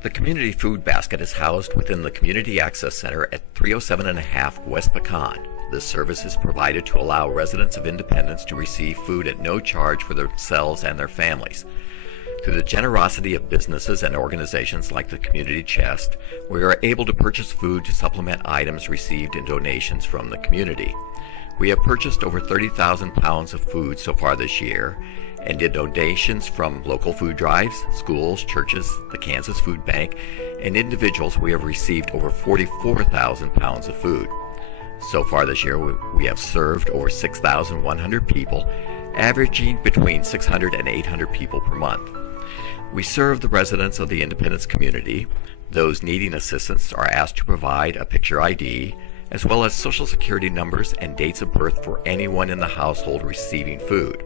The Community Food Basket is housed within the Community Access Center at 307.5 West Pecan. This service is provided to allow residents of Independence to receive food at no charge for themselves and their families. Through the generosity of businesses and organizations like the Community Chest, we are able to purchase food to supplement items received in donations from the community. We have purchased over 30,000 pounds of food so far this year and did donations from local food drives, schools, churches, the Kansas Food Bank, and individuals. We have received over 44,000 pounds of food. So far this year, we have served over 6,100 people, averaging between 600 and 800 people per month. We serve the residents of the Independence community. Those needing assistance are asked to provide a picture ID, as well as social security numbers and dates of birth for anyone in the household receiving food,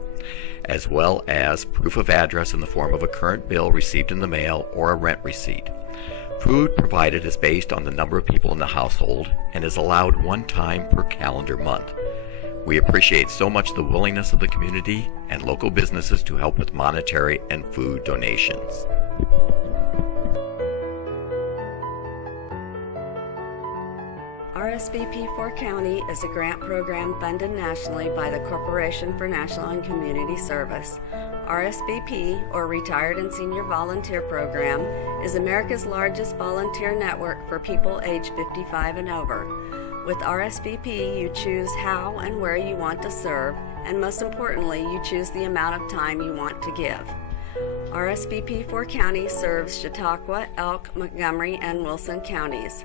as well as proof of address in the form of a current bill received in the mail or a rent receipt. Food provided is based on the number of people in the household and is allowed one time per calendar month. We appreciate so much the willingness of the community and local businesses to help with monetary and food donations. RSVP for County is a grant program funded nationally by the Corporation for National and Community Service. RSVP, or Retired and Senior Volunteer Program, is America's largest volunteer network for people age 55 and over. With RSVP, you choose how and where you want to serve, and most importantly, you choose the amount of time you want to give. RSVP for County serves Chautauqua, Elk, Montgomery, and Wilson counties.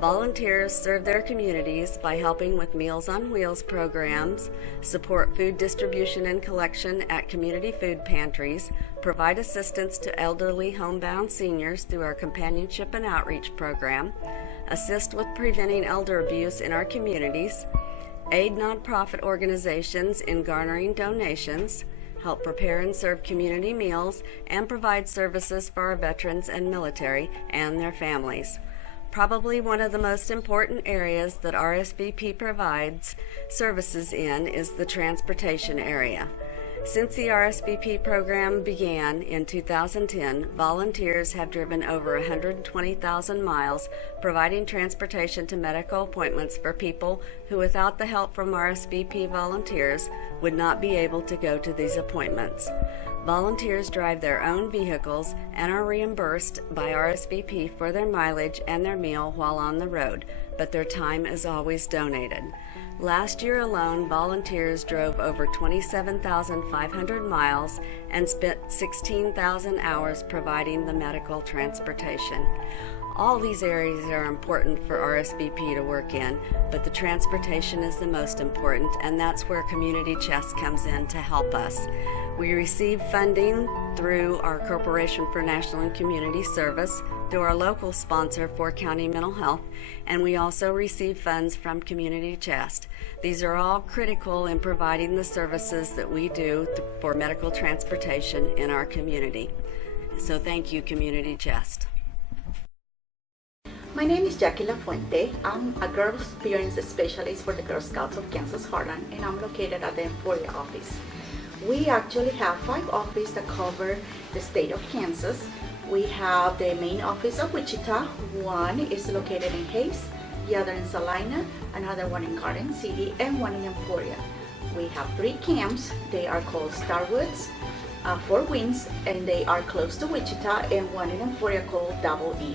Volunteers serve their communities by helping with Meals on Wheels programs, support food distribution and collection at community food pantries, provide assistance to elderly homebound seniors through our companionship and outreach program, assist with preventing elder abuse in our communities, aid nonprofit organizations in garnering donations, help prepare and serve community meals, and provide services for our veterans and military and their families. Probably one of the most important areas that RSVP provides services in is the transportation area. Since the RSVP program began in 2010, volunteers have driven over 120,000 miles providing transportation to medical appointments for people who, without the help from RSVP volunteers, would not be able to go to these appointments. Volunteers drive their own vehicles and are reimbursed by RSVP for their mileage and their meal while on the road, but their time is always donated. Last year alone, volunteers drove over 27,500 miles and spent 16,000 hours providing the medical transportation. All these areas are important for RSVP to work in, but the transportation is the most important, and that's where Community Chest comes in to help us. We receive funding through our Corporation for National and Community Service, through our local sponsor, Fort County Mental Health, and we also receive funds from Community Chest. These are all critical in providing the services that we do for medical transportation in our community. So thank you, Community Chest. My name is Jackie Lafuente. I'm a girl experience specialist for the Girl Scouts of Kansas Heartland, and I'm located at the Emporia office. We actually have 5 offices that cover the state of Kansas. We have the main office of Wichita. One is located in Hayes, the other in Salina, another one in Garden City, and one in Emporia. We have 3 camps. They are called Starwoods, 4 Winds, and they are close to Wichita, and one in Emporia called Double E.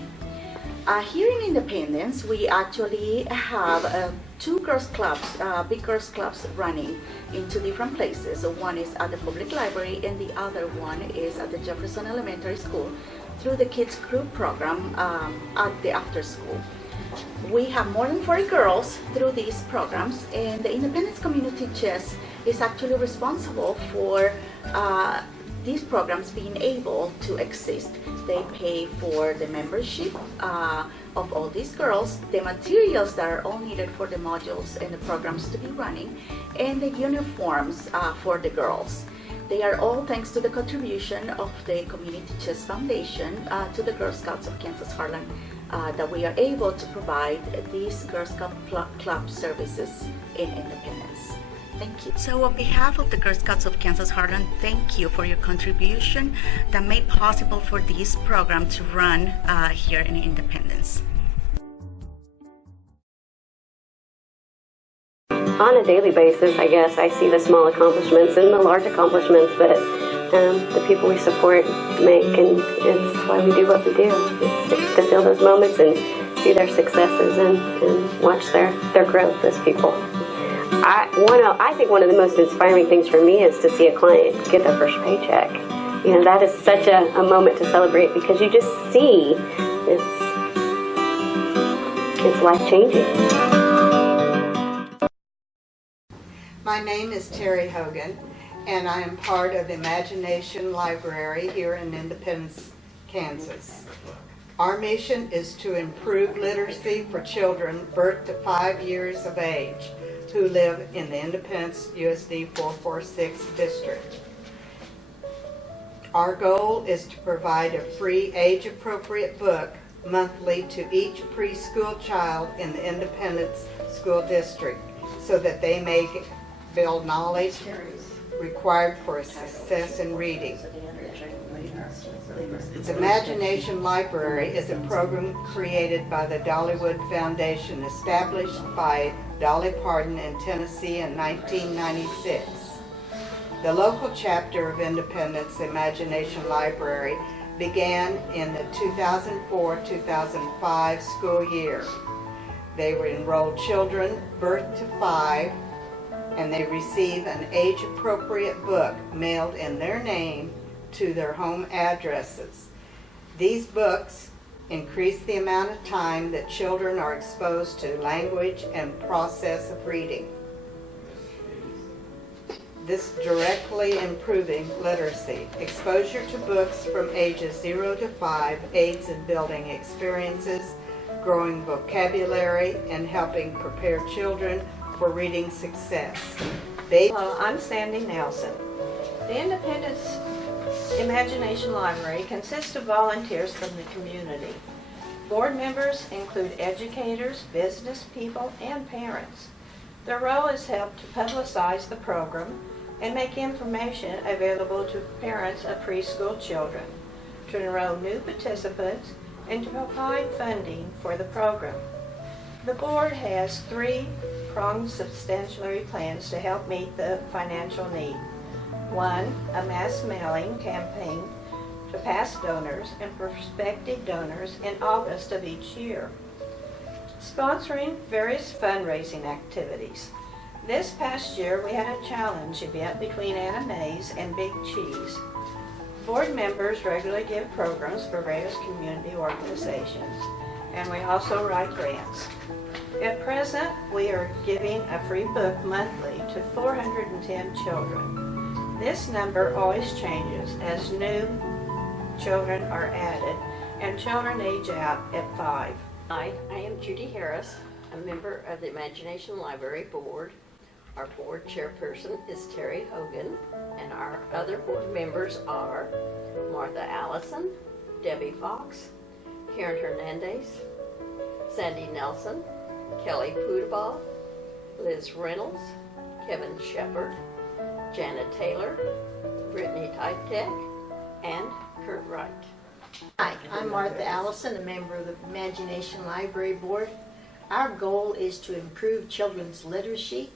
Here in Independence, we actually have 2 girls clubs, big girls clubs running in 2 different places. So one is at the public library and the other one is at the Jefferson Elementary School through the Kids Group program at the after school. We have more than 40 girls through these programs, and the Independence Community Chest is actually responsible for these programs being able to exist. They pay for the membership of all these girls, the materials that are all needed for the modules and the programs to be running, and the uniforms for the girls. They are all thanks to the contribution of the Community Chest Foundation to the Girl Scouts of Kansas Heartland that we are able to provide these Girl Scout Club services in Independence. Thank you. So on behalf of the Girl Scouts of Kansas Heartland, thank you for your contribution that made possible for this program to run here in Independence. On a daily basis, I guess, I see the small accomplishments and the large accomplishments that the people we support make, and it's why we do what we do. It's to feel those moments and see their successes and watch their growth as people. I think one of the most inspiring things for me is to see a client get their first paycheck. You know, that is such a moment to celebrate, because you just see it's life-changing. My name is Terry Hogan, and I am part of the Imagination Library here in Independence, Kansas. Our mission is to improve literacy for children birth to 5 years of age who live in the Independence USD 446 district. Our goal is to provide a free age-appropriate book monthly to each preschool child in the Independence School District so that they may build knowledge required for success in reading. The Imagination Library is a program created by the Dollywood Foundation, established by Dolly Parton in Tennessee in 1996. The local chapter of Independence Imagination Library began in the 2004-2005 school year. They would enroll children birth to 5, and they receive an age-appropriate book mailed in their name to their home addresses. These books increase the amount of time that children are exposed to language and process of reading. This directly improving literacy. Exposure to books from ages 0 to 5 aids in building experiences, growing vocabulary, and helping prepare children for reading success. Hello, I'm Sandy Nelson. The Independence Imagination Library consists of volunteers from the community. Board members include educators, business people, and parents. Their role is help to publicize the program and make information available to parents of preschool children, to enroll new participants, and to provide funding for the program. The board has 3-pronged substantiary plans to help meet the financial need. 1, a mass mailing campaign to past donors and prospective donors in August of each year. Sponsoring various fundraising activities. This past year we had a challenge event between Anna Mays and Big Cheese. Board members regularly give programs for various community organizations, and we also write grants. At present, we are giving a free book monthly to 410 children. This number always changes as new children are added and children age out at 5. Hi, I am Judy Harris, a member of the Imagination Library Board. Our board chairperson is Terry Hogan, and our other board members are Martha Allison, Debbie Fox, Karen Hernandez, Sandy Nelson, Kelly Poudabal, Liz Reynolds, Kevin Shepard, Janet Taylor, Brittany Typtek, and Kurt Wright. Hi, I'm Martha Allison, a member of the Imagination Library Board. Our goal is to improve children's literacy.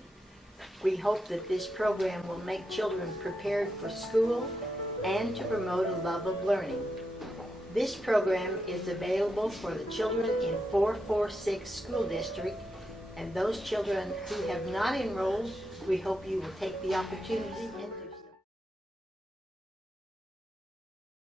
We hope that this program will make children prepared for school and to promote a love of learning. This program is available for the children in 446 school district, and those children who have not enrolled, we hope you will take the opportunity and